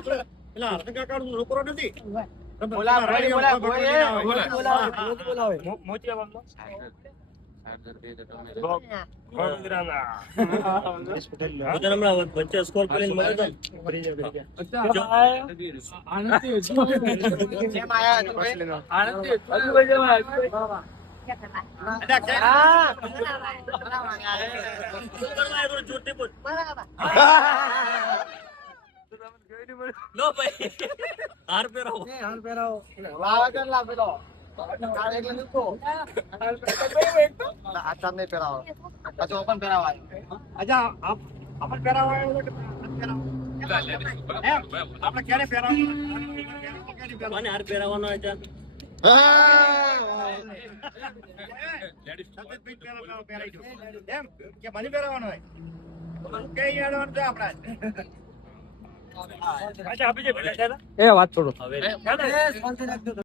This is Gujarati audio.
પેલા હર્ષ કાકાનો છોકરો નથી વચ્ચે સ્કોર કરીને મળ્યો હાર પહેરાવો આપણે ક્યારે પહેરાવવાનો હાર પહેરાવવાનો એમ કે મને પહેરાવવાનો હોય કઈ યાદવાનું છે આપણા એ વાત છોડો હવે